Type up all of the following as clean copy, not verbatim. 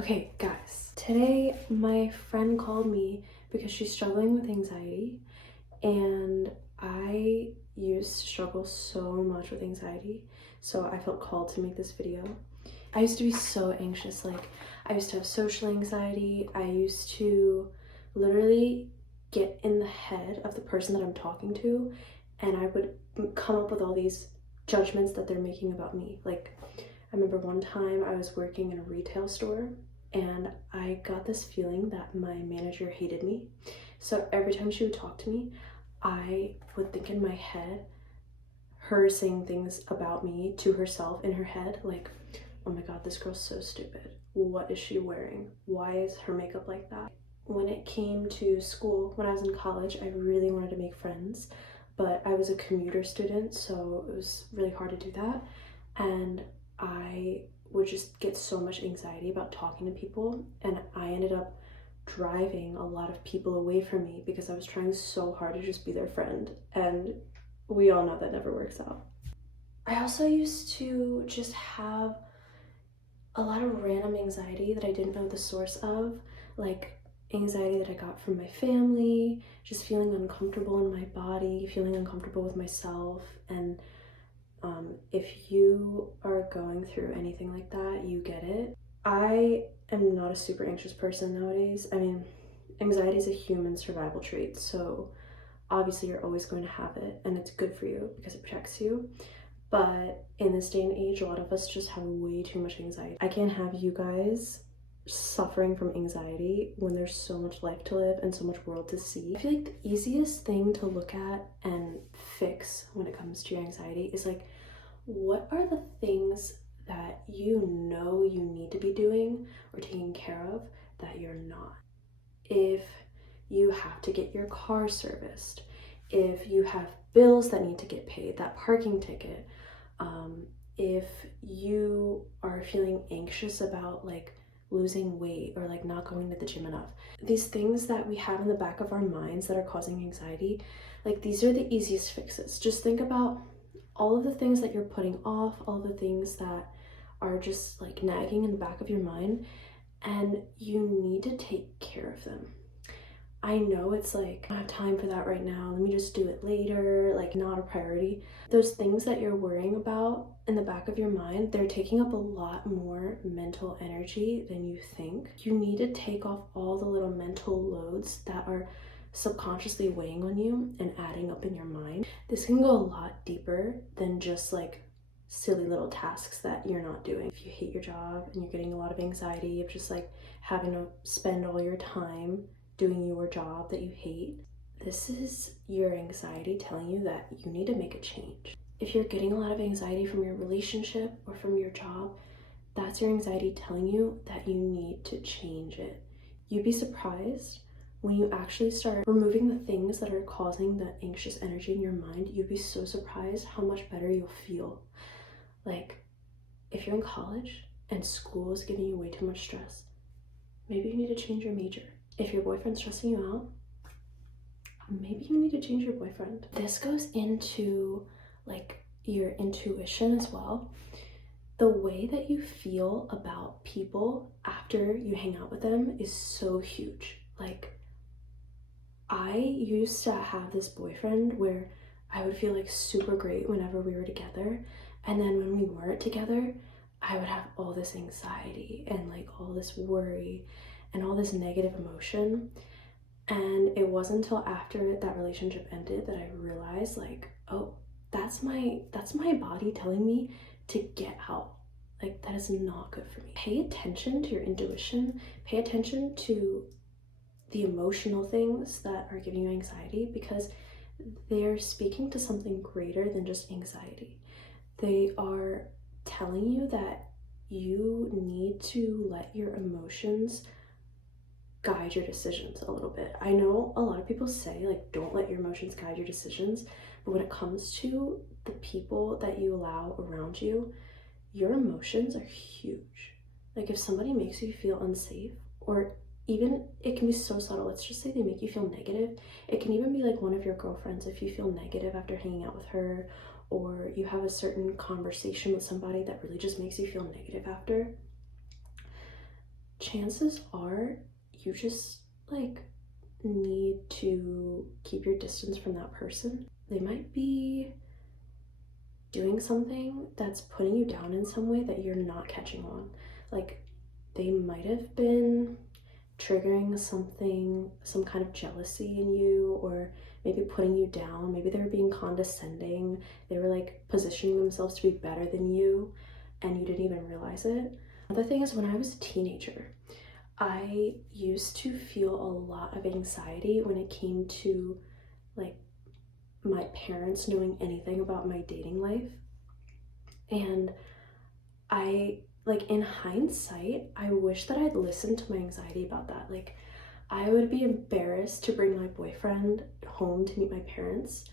Okay, guys, today my friend called me because she's struggling with anxiety, and I used to struggle so much with anxiety, so I felt called to make this video. I used to be so anxious, like I used to have social anxiety. I used to literally get in the head of the person that I'm talking to, and I would come up with all these judgments that they're making about me. Like, I remember one time I was working in a retail store and I got this feeling that my manager hated me. So every time she would talk to me, I would think in my head her saying things about me to herself in her head, like, oh my god, this girl's so stupid. What is she wearing? Why is her makeup like that? When it came to school, when I was in college, I really wanted to make friends, but I was a commuter student, so it was really hard to do that. And I would just get so much anxiety about talking to people, and I ended up driving a lot of people away from me because I was trying so hard to just be their friend, and we all know that never works out. I also used to just have a lot of random anxiety that I didn't know the source of, like anxiety that I got from my family, just feeling uncomfortable in my body, feeling uncomfortable with myself. And if you are going through anything like that, you get it. I am not a super anxious person nowadays. I mean, anxiety is a human survival trait, so obviously you're always going to have it, and it's good for you because it protects you. But in this day and age, a lot of us just have way too much anxiety. I can't have you guys suffering from anxiety when there's so much life to live and so much world to see. I feel like the easiest thing to look at and fix when it comes to your anxiety is like, what are the things that you know you need to be doing or taking care of that you're not? If you have to get your car serviced, if you have bills that need to get paid, that parking ticket, if you are feeling anxious about like losing weight or like not going to the gym enough, these things that we have in the back of our minds that are causing anxiety, like these are the easiest fixes. Just think about all of the things that you're putting off, all the things that are just like nagging in the back of your mind, and you need to take care of them. I know it's like, I don't have time for that right now, let me just do it later, like not a priority. Those things that you're worrying about in the back of your mind, they're taking up a lot more mental energy than you think. You need to take off all the little mental loads that are subconsciously weighing on you and adding up in your mind. This can go a lot deeper than just like silly little tasks that you're not doing. If you hate your job and you're getting a lot of anxiety of just like having to spend all your time doing your job that you hate, this is your anxiety telling you that you need to make a change. If you're getting a lot of anxiety from your relationship or from your job, that's your anxiety telling you that you need to change it. You'd be surprised when you actually start removing the things that are causing the anxious energy in your mind. You'd be so surprised how much better you'll feel. Like, if you're in college and school is giving you way too much stress, maybe you need to change your major. If your boyfriend's stressing you out, maybe you need to change your boyfriend. This goes into like your intuition as well. The way that you feel about people after you hang out with them is so huge. Like, I used to have this boyfriend where I would feel like super great whenever we were together, and then when we weren't together, I would have all this anxiety and like all this worry and all this negative emotion. And it wasn't until after that relationship ended that I realized, like, oh, that's my body telling me to get out. Like, that is not good for me. Pay attention to your intuition. Pay attention to the emotional things that are giving you anxiety, because they're speaking to something greater than just anxiety. They are telling you that you need to let your emotions guide your decisions a little bit. I know a lot of people say like, don't let your emotions guide your decisions, but when it comes to the people that you allow around you, your emotions are huge. Like, if somebody makes you feel unsafe, or even it can be so subtle, let's just say they make you feel negative. It can even be like one of your girlfriends. If you feel negative after hanging out with her, or you have a certain conversation with somebody that really just makes you feel negative after, chances are you just like need to keep your distance from that person. They might be doing something that's putting you down in some way that you're not catching on. Like they might have been triggering something, some kind of jealousy in you, or maybe putting you down. Maybe they were being condescending. They were like positioning themselves to be better than you and you didn't even realize it. Another thing is, when I was a teenager, I used to feel a lot of anxiety when it came to like my parents knowing anything about my dating life. And I, like, in hindsight, I wish that I'd listened to my anxiety about that. Like, I would be embarrassed to bring my boyfriend home to meet my parents.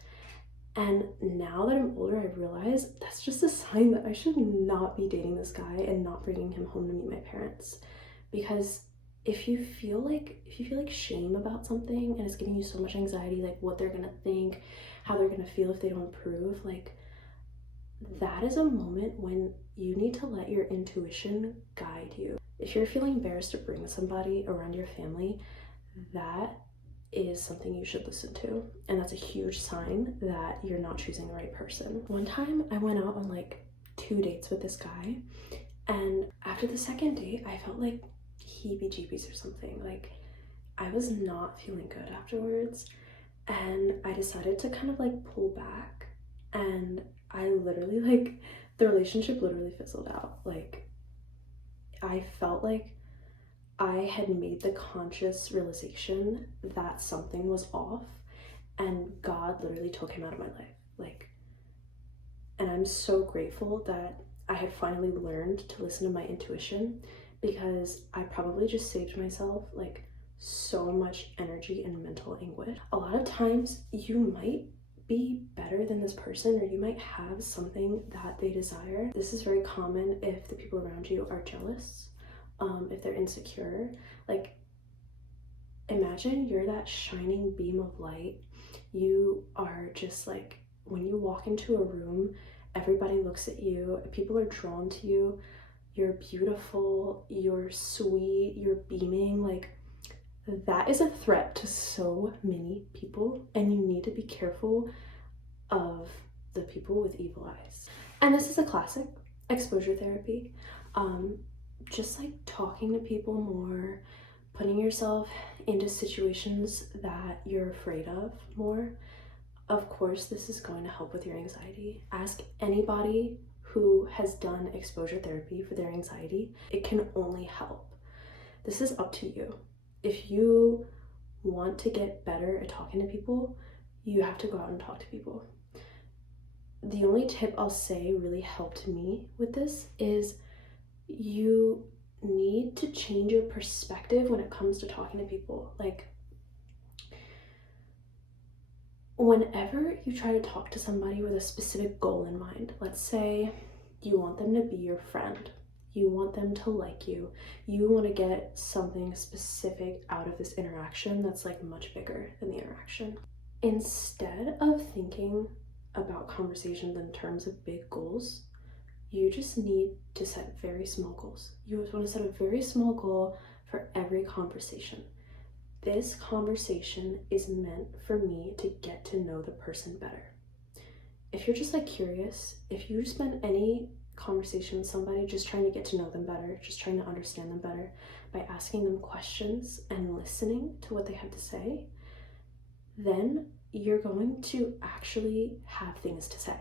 And now that I'm older, I realize that's just a sign that I should not be dating this guy and not bringing him home to meet my parents. Because if you feel like shame about something and it's giving you so much anxiety, like what they're gonna think, how they're gonna feel if they don't approve, like that is a moment when you need to let your intuition guide you. If you're feeling embarrassed to bring somebody around your family, that is something you should listen to, and that's a huge sign that you're not choosing the right person. One time I went out on like 2 dates with this guy, and after the second date I felt like heebie-jeebies or something. Like I was not feeling good afterwards, and I decided to kind of like pull back, and I literally, like, the relationship literally fizzled out. Like I felt like I had made the conscious realization that something was off, and God literally took him out of my life. Like, and I'm so grateful that I had finally learned to listen to my intuition, because I probably just saved myself like so much energy and mental anguish. A lot of times you might be better than this person, or you might have something that they desire. This is very common if the people around you are jealous, if they're insecure. Like imagine you're that shining beam of light. You are just like, when you walk into a room, everybody looks at you, people are drawn to you. You're beautiful, you're sweet, you're beaming. Like that is a threat to so many people, and you need to be careful of the people with evil eyes. And this is a classic, exposure therapy. Just like talking to people more, putting yourself into situations that you're afraid of more. Of course, this is going to help with your anxiety. Ask anybody who has done exposure therapy for their anxiety. It can only help. This is up to you. If you want to get better at talking to people, you have to go out and talk to people. The only tip I'll say really helped me with this is you need to change your perspective when it comes to talking to people. Like, whenever you try to talk to somebody with a specific goal in mind, let's say you want them to be your friend, you want them to like you want to get something specific out of this interaction that's like much bigger than the interaction. Instead of thinking about conversations in terms of big goals, you just need to set very small goals. You just want to set a very small goal for every conversation. This conversation is meant for me to get to know the person better. If you're just like curious, if you spend any conversation with somebody just trying to get to know them better, just trying to understand them better by asking them questions and listening to what they have to say, then you're going to actually have things to say.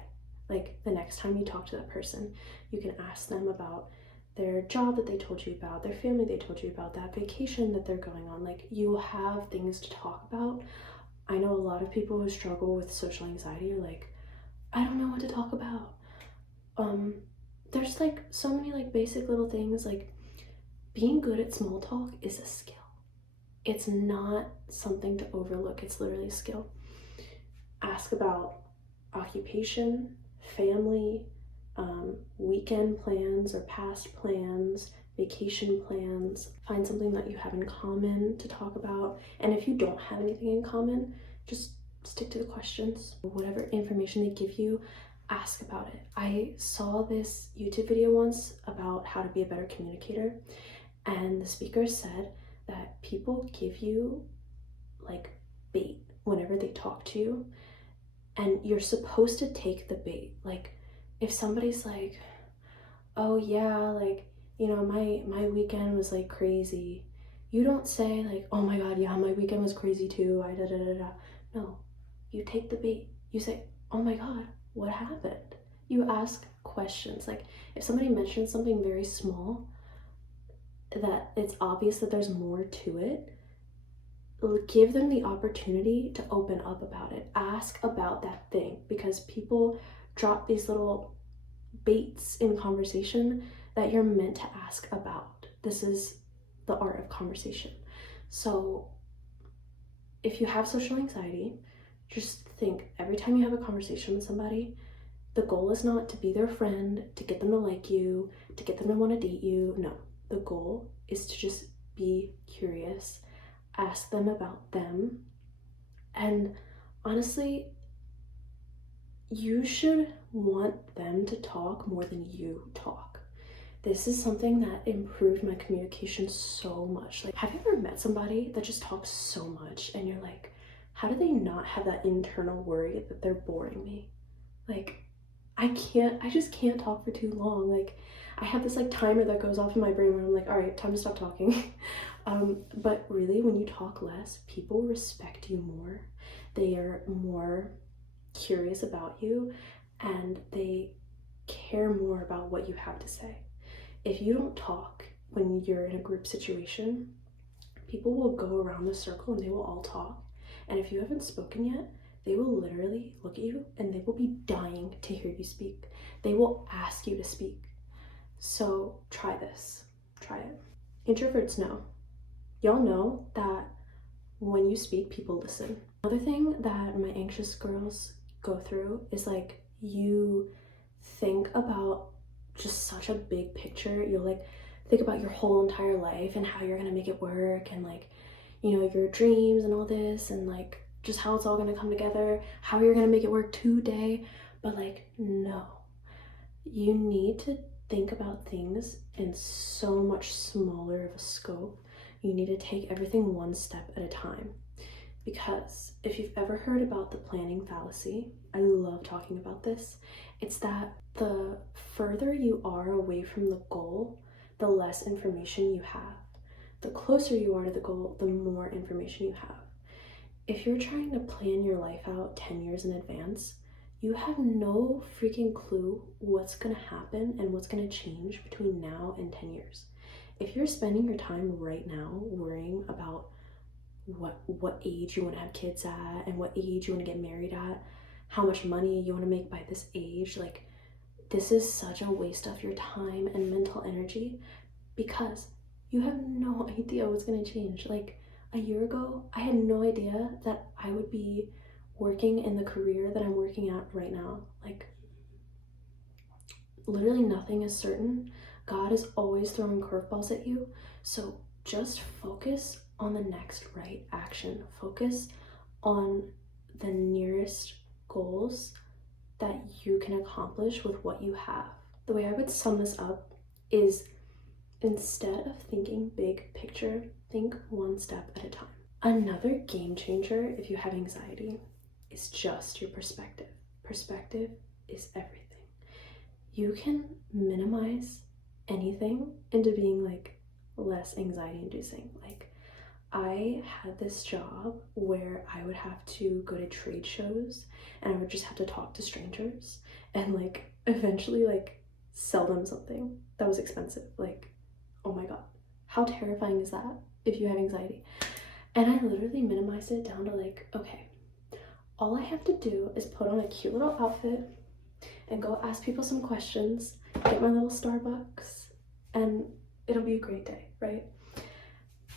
Like the next time you talk to that person, you can ask them about their job that they told you about, their family they told you about, that vacation that they're going on. Like you will have things to talk about. I know a lot of people who struggle with social anxiety are like, I don't know what to talk about. There's like so many like basic little things. Like being good at small talk is a skill. It's not something to overlook. It's literally a skill. Ask about occupation, family, weekend plans or past plans, vacation plans. Find something that you have in common to talk about. And if you don't have anything in common, just stick to the questions. Whatever information they give you, ask about it. I saw this YouTube video once about how to be a better communicator, And the speaker said that people give you like bait whenever they talk to you, and you're supposed to take the bait. Like if somebody's like, oh yeah, like, you know, my weekend was like crazy, you don't say like, oh my god, yeah, my weekend was crazy too, I da da da da. No, you take the bait. You say, oh my god, what happened? You ask questions. Like if somebody mentions something very small that it's obvious that there's more to it, give them the opportunity to open up about it. Ask about that thing, because people drop these little baits in conversation that you're meant to ask about. This is the art of conversation. So if you have social anxiety, just think every time you have a conversation with somebody, the goal is not to be their friend, to get them to like you, to get them to want to date you. No, the goal is to just be curious, ask them about them. And honestly, you should want them to talk more than you talk. This is something that improved my communication so much. Like, have you ever met somebody that just talks so much and you're like, how do they not have that internal worry that they're boring me? Like, I just can't talk for too long. Like, I have this like timer that goes off in my brain where I'm like, all right, time to stop talking. But really, when you talk less, people respect you more. They are more curious about you, and they care more about what you have to say. If you don't talk when you're in a group situation, people will go around the circle and they will all talk. And if you haven't spoken yet, they will literally look at you and they will be dying to hear you speak. They will ask you to speak. So try this. Try it. Introverts know. Y'all know that when you speak, people listen. Another thing that my anxious girls go through is like, you think about just such a big picture. You'll like think about your whole entire life and how you're gonna make it work, and like, you know, your dreams and all this, and like just how it's all gonna come together, how you're gonna make it work today. But like, no, you need to think about things in so much smaller of a scope. You need to take everything one step at a time. Because if you've ever heard about the planning fallacy, I love talking about this. It's that the further you are away from the goal, the less information you have. The closer you are to the goal, the more information you have. If you're trying to plan your life out 10 years in advance, you have no freaking clue what's gonna happen and what's gonna change between now and 10 years. If you're spending your time right now worrying about what age you want to have kids at, and what age you want to get married at, how much money you want to make by this age, like, this is such a waste of your time and mental energy, because you have no idea what's going to change. Like, a year ago, I had no idea that I would be working in the career that I'm working at right now. Like, literally nothing is certain. God is always throwing curveballs at you. So just focus on the next right action. Focus on the nearest goals that you can accomplish with what you have. The way I would sum this up is, instead of thinking big picture, think one step at a time. Another game changer if you have anxiety is just your perspective. Perspective is everything. You can minimize anything into being like less anxiety inducing. Like, I had this job where I would have to go to trade shows and I would just have to talk to strangers and like eventually like sell them something that was expensive. Like, oh my god, how terrifying is that if you have anxiety? And I literally minimized it down to like, okay, all I have to do is put on a cute little outfit and go ask people some questions, get my little Starbucks, and it'll be a great day, right?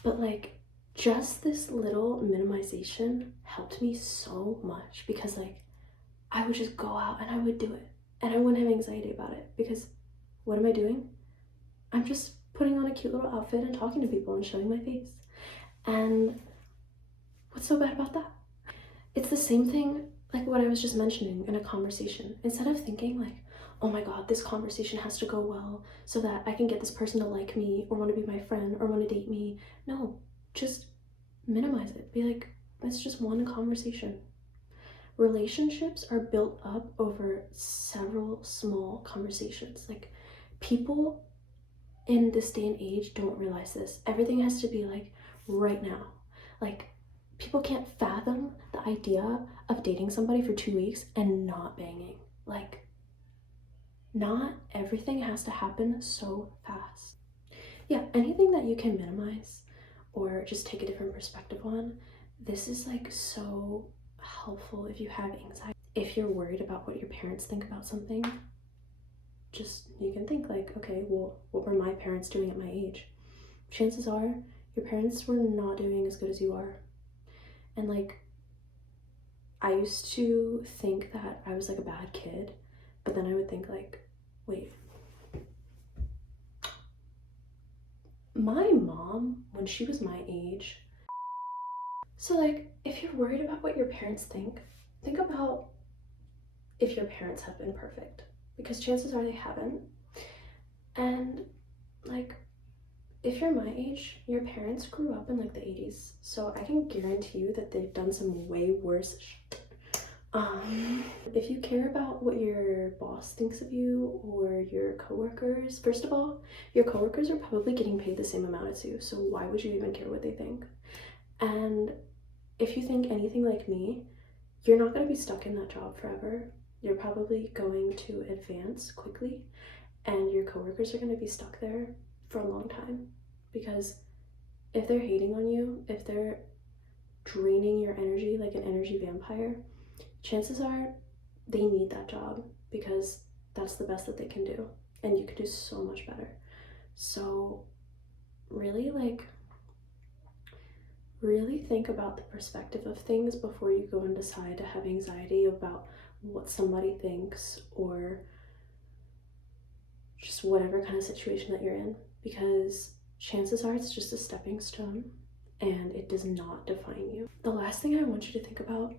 But like, just this little minimization helped me so much, because like, I would just go out and I would do it and I wouldn't have anxiety about it, because what am I doing? I'm just putting on a cute little outfit and talking to people and showing my face. And what's so bad about that? It's the same thing like what I was just mentioning in a conversation. Instead of thinking like, oh my god, this conversation has to go well so that I can get this person to like me or want to be my friend or want to date me. No, just minimize it. Be like, it's just one conversation. Relationships are built up over several small conversations. Like, people in this day and age don't realize this. Everything has to be like right now. Like, people can't fathom the idea of dating somebody for 2 weeks and not banging. Like, not everything has to happen so fast. Yeah, anything that you can minimize or just take a different perspective on, this is like so helpful if you have anxiety. If you're worried about what your parents think about something, just you can think like, okay, well, what were my parents doing at my age? Chances are your parents were not doing as good as you are. And like, I used to think that I was like a bad kid, but then I would think like, wait, my mom, when she was my age, so like, if you're worried about what your parents think about if your parents have been perfect, because chances are they haven't. And like, if you're my age, your parents grew up in like the 80s, so I can guarantee you that they've done some way worse shit. If you care about what your boss thinks of you or your coworkers, first of all, your coworkers are probably getting paid the same amount as you, so why would you even care what they think? And if you think anything like me, you're not going to be stuck in that job forever. You're probably going to advance quickly, and your coworkers are going to be stuck there for a long time, because if they're hating on you, if they're draining your energy like an energy vampire, chances are they need that job because that's the best that they can do, and you could do so much better. So really, like, really think about the perspective of things before you go and decide to have anxiety about what somebody thinks or just whatever kind of situation that you're in, because chances are it's just a stepping stone and it does not define you. The last thing I want you to think about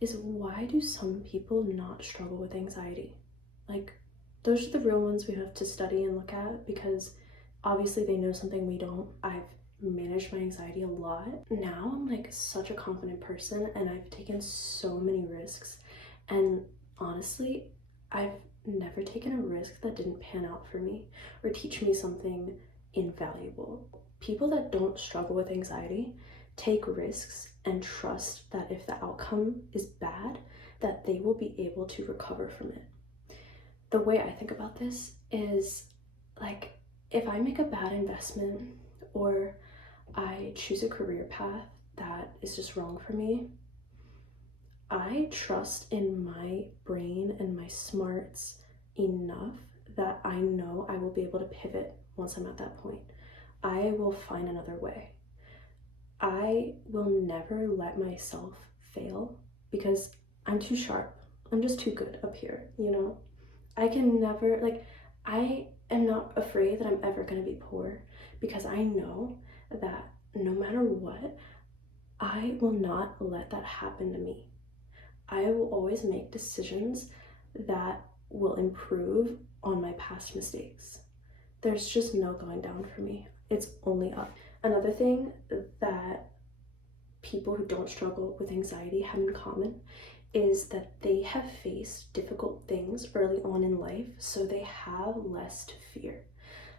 is, why do some people not struggle with anxiety? Like, those are the real ones we have to study and look at, because obviously they know something we don't. I've managed my anxiety a lot. Now I'm like such a confident person and I've taken so many risks, and honestly, I've never taken a risk that didn't pan out for me or teach me something invaluable. People that don't struggle with anxiety take risks and trust that if the outcome is bad, that they will be able to recover from it. The way I think about this is, like, if I make a bad investment or I choose a career path that is just wrong for me, I trust in my brain and my smarts enough that I know I will be able to pivot once I'm at that point. I will find another way. I will never let myself fail because I'm too sharp. I'm just too good up here, you know? I can never, like, I am not afraid that I'm ever gonna be poor, because I know that no matter what, I will not let that happen to me. I will always make decisions that will improve on my past mistakes. There's just no going down for me. It's only up. Another thing that people who don't struggle with anxiety have in common is that they have faced difficult things early on in life, so they have less to fear.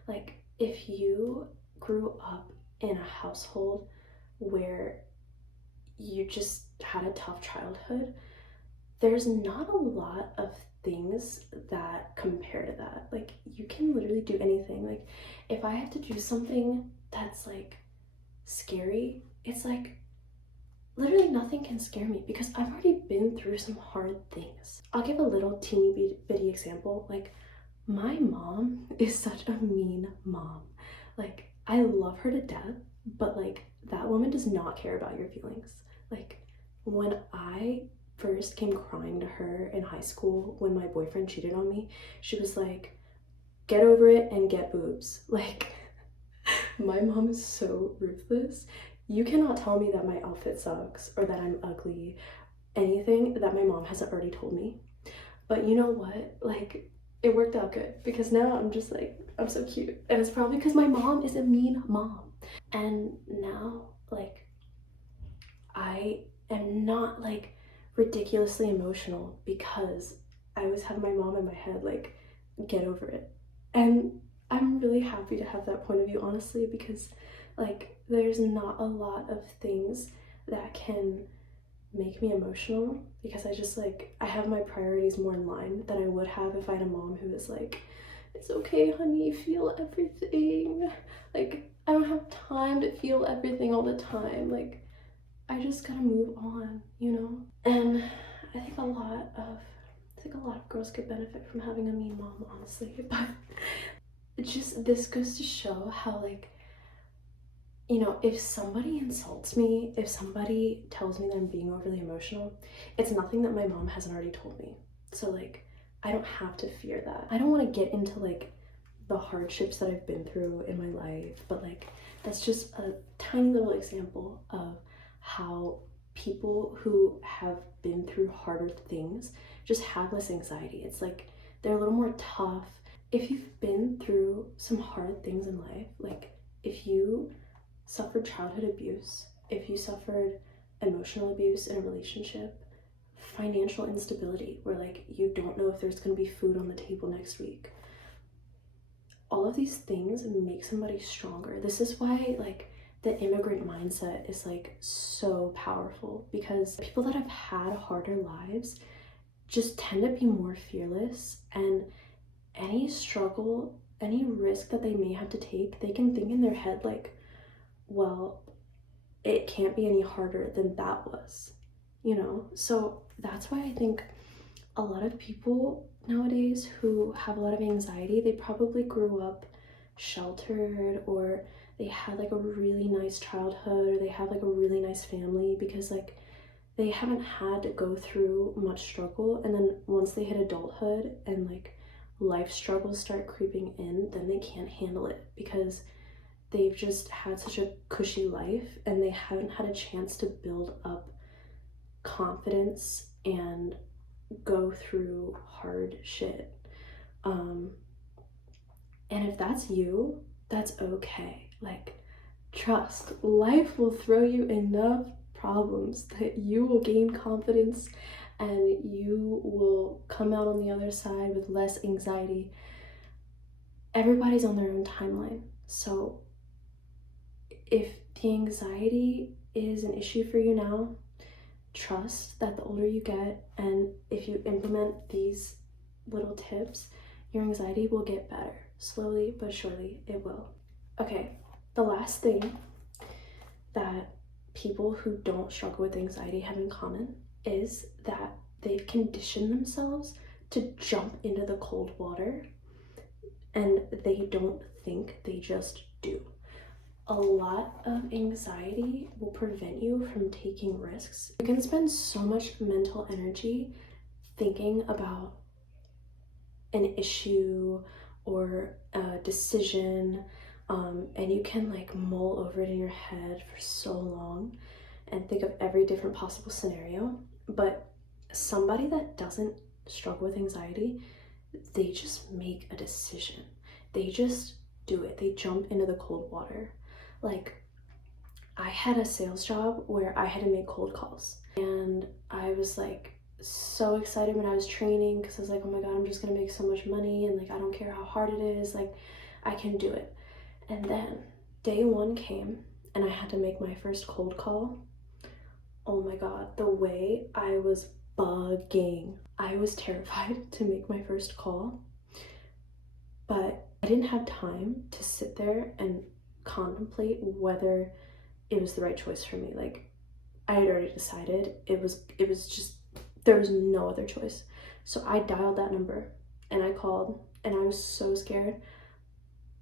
Like, if you grew up in a household where you just had a tough childhood, there's not a lot of things that compare to that. Like, you can literally do anything. Like, if I have to do something that's like scary, it's like literally nothing can scare me because I've already been through some hard things. I'll give a little teeny bitty example. Like, my mom is such a mean mom. Like, I love her to death, but like, that woman does not care about your feelings. Like, when I first came crying to her in high school when my boyfriend cheated on me, she was like, get over it and get boobs. Like, my mom is so ruthless. You cannot tell me that my outfit sucks or that I'm ugly, anything that my mom hasn't already told me. But you know what? Like, it worked out good because now I'm just like, I'm so cute. And it's probably because my mom is a mean mom. And now, like, I am not like ridiculously emotional because I always have my mom in my head, like, get over it. And I'm really happy to have that point of view, honestly, because like there's not a lot of things that can make me emotional because I just like I have my priorities more in line than I would have if I had a mom who was like, it's okay, honey, feel everything. Like, I don't have time to feel everything all the time. Like, I just gotta move on, you know? And I think a lot of girls could benefit from having a mean mom, honestly. But it's just this goes to show how like, you know, if somebody insults me, if somebody tells me that I'm being overly emotional, it's nothing that my mom hasn't already told me. So like, I don't have to fear that. I don't want to get into like the hardships that I've been through in my life, but like that's just a tiny little example of how people who have been through harder things just have less anxiety. It's like they're a little more tough. If you've been through some hard things in life, like if you suffered childhood abuse, if you suffered emotional abuse in a relationship, financial instability where like you don't know if there's going to be food on the table next week, all of these things make somebody stronger. This is why like the immigrant mindset is like so powerful, because people that have had harder lives just tend to be more fearless, and any struggle, any risk that they may have to take, they can think in their head like, well, it can't be any harder than that was, you know? So that's why I think a lot of people nowadays who have a lot of anxiety, they probably grew up sheltered, or they had like a really nice childhood, or they have like a really nice family, because like they haven't had to go through much struggle. And then once they hit adulthood and like life struggles start creeping in, then they can't handle it because they've just had such a cushy life and they haven't had a chance to build up confidence and go through hard shit. And if that's you, that's okay. Like, trust, life will throw you enough problems that you will gain confidence and you will come out on the other side with less anxiety. Everybody's on their own timeline. So if the anxiety is an issue for you now, trust that the older you get, and if you implement these little tips, your anxiety will get better. Slowly but surely, it will. Okay, the last thing that people who don't struggle with anxiety have in common is that they've conditioned themselves to jump into the cold water, and they don't think, they just do. A lot of anxiety will prevent you from taking risks. You can spend so much mental energy thinking about an issue or a decision, and you can like mull over it in your head for so long and think of every different possible scenario. But somebody that doesn't struggle with anxiety, they just make a decision. They just do it. They jump into the cold water. Like, I had a sales job where I had to make cold calls, and I was like so excited when I was training because I was like, oh my god, I'm just gonna make so much money, and like I don't care how hard it is, like I can do it. And then day one came and I had to make my first cold call. Oh my god, the way I was bugging. I was terrified to make my first call, but I didn't have time to sit there and contemplate whether it was the right choice for me. Like, I had already decided it was just, there was no other choice. So I dialed that number and I called, and I was so scared,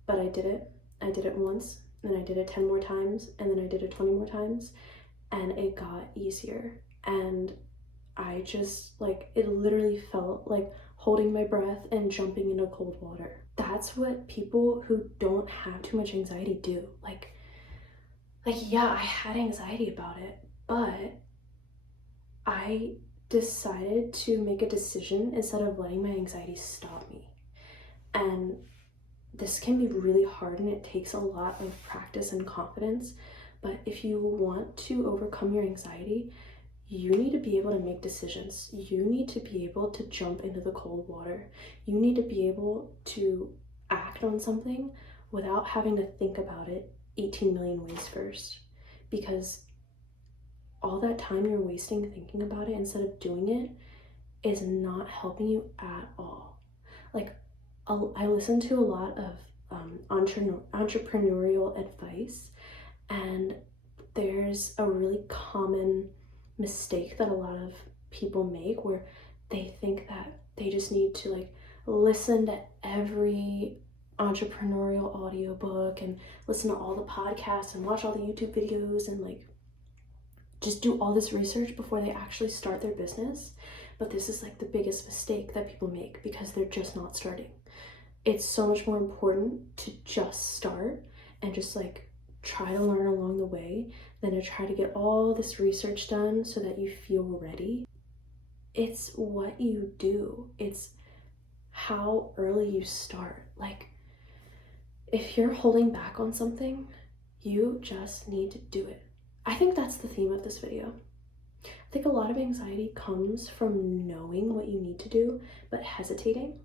but I did it. I did it once, then I did it 10 more times, and then I did it 20 more times, and it got easier. And I just, like, it literally felt like holding my breath and jumping into cold water. That's what people who don't have too much anxiety do. Like yeah, I had anxiety about it, but I decided to make a decision instead of letting my anxiety stop me. And this can be really hard and it takes a lot of practice and confidence. But if you want to overcome your anxiety, you need to be able to make decisions. You need to be able to jump into the cold water. You need to be able to act on something without having to think about it 18 million ways first. Because all that time you're wasting thinking about it instead of doing it is not helping you at all. Like, I listen to a lot of entrepreneurial advice, and there's a really common mistake that a lot of people make where they think that they just need to like listen to every entrepreneurial audiobook and listen to all the podcasts and watch all the YouTube videos and like just do all this research before they actually start their business. But this is like the biggest mistake that people make because they're just not starting. It's so much more important to just start and just like try to learn along the way than to try to get all this research done so that you feel ready. It's what you do. It's how early you start. Like, if you're holding back on something, you just need to do it. I think that's the theme of this video. I think a lot of anxiety comes from knowing what you need to do, but hesitating.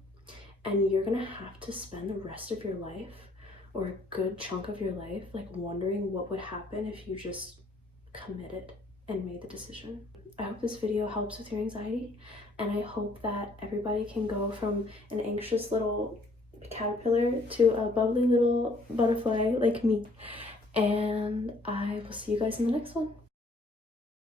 And you're gonna have to spend the rest of your life, or a good chunk of your life, like wondering what would happen if you just committed and made the decision. I hope this video helps with your anxiety, and I hope that everybody can go from an anxious little caterpillar to a bubbly little butterfly like me. And I will see you guys in the next one.